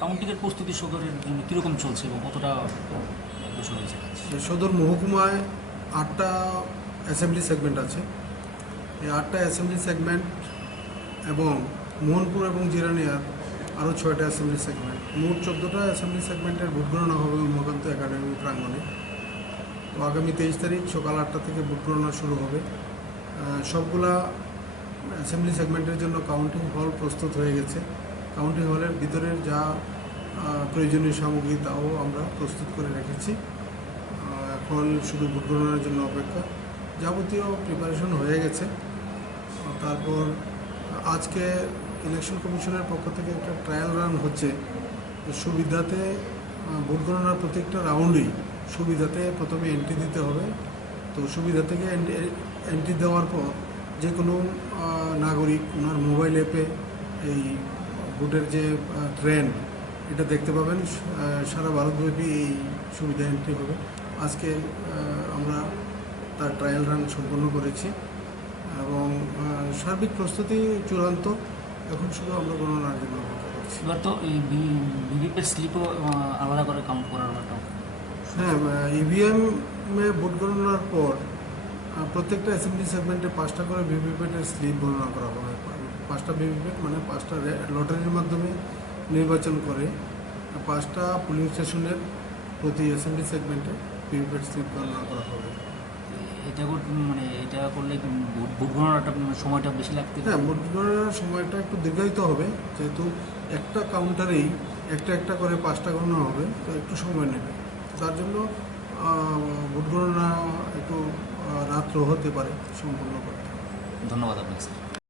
কাউন্টিংয়ের প্রস্তুতি সদরের জন্য কীরকম চলছে এবং কতটা বছর হয়েছে? সদর মহকুমায় 8টা অ্যাসেম্বলি সেগমেন্ট আছে। এই 8টা অ্যাসেম্বলি সেগমেন্ট এবং মোহনপুর এবং জিরানিয়ার আরও 6টা অ্যাসেম্বলি সেগমেন্ট, মোট 14টা অ্যাসেম্বলি সেগমেন্টের ভোট গণনা হবে উন্মুক্ত একাডেমি প্রাঙ্গণে। তো আগামী 23 তারিখ সকাল 8টা থেকে ভোট গণনা শুরু হবে। সবগুলা অ্যাসেম্বলি সেগমেন্টের জন্য কাউন্টিং হল প্রস্তুত হয়ে গেছে। কাউন্টিং হলের ভিতরের যা প্রয়োজনীয় সামগ্রী তাও আমরা প্রস্তুত করে রেখেছি। এখন শুধু ভোট গণনার জন্য অপেক্ষা। যাবতীয় প্রিপারেশন হয়ে গেছে। তারপর আজকে ইলেকশন কমিশনের পক্ষ থেকে একটা ট্রায়াল রান হচ্ছে। সুবিধাতে ভোট গণনার প্রত্যেকটা রাউন্ডেই সুবিধাতে প্রথমে এন্ট্রি দিতে হবে। তো সুবিধা থেকে এন্ট্রি দেওয়ার পর যে কোনো নাগরিক ওনার মোবাইল অ্যাপে এই ভোটের যে ট্রেন্ড এটা দেখতে পাবেন। সারা ভারতব্যাপী এই সুবিধা এন্ট্রি হবে। আজকে আমরা তার ট্রায়াল রান সম্পন্ন করেছি এবং সার্বিক প্রস্তুতি চূড়ান্ত। এখন শুধু আমরা গণনার জন্য অপেক্ষা করছি। এবার তো এই ভিভিপ্যাট স্লিপও আলাদা করে কাউন্ট করার ব্যাপারটা। হ্যাঁ, ইভিএমে ভোট গণনার পর প্রত্যেকটা অ্যাসেম্বলি সেগমেন্টে 5টা করে ভিভিপ্যাটের স্লিপ গণনা করা হবে। 5টা ভিভিপ্যাট মানে 5টা লটারির মাধ্যমে নির্বাচন করে 5টা পুলিং স্টেশনের প্রতি অ্যাসেম্বলি সেগমেন্টে ভিভিপ্যাট স্লিপ গণনা করা হবে। এটা করলে ভোট গণনাটা সময়টা বেশি লাগতে? হ্যাঁ, ভোট গণনার সময়টা একটু দীর্ঘায়িত হবে, যেহেতু একটা কাউন্টারেই একটা করে 5টা গণনা হবে, তো একটু সময় নেবে। তার জন্য ভোট গণনা একটু রাত্র হতে পারে সম্পূর্ণ করতে। ধন্যবাদ আপনাকে স্যার।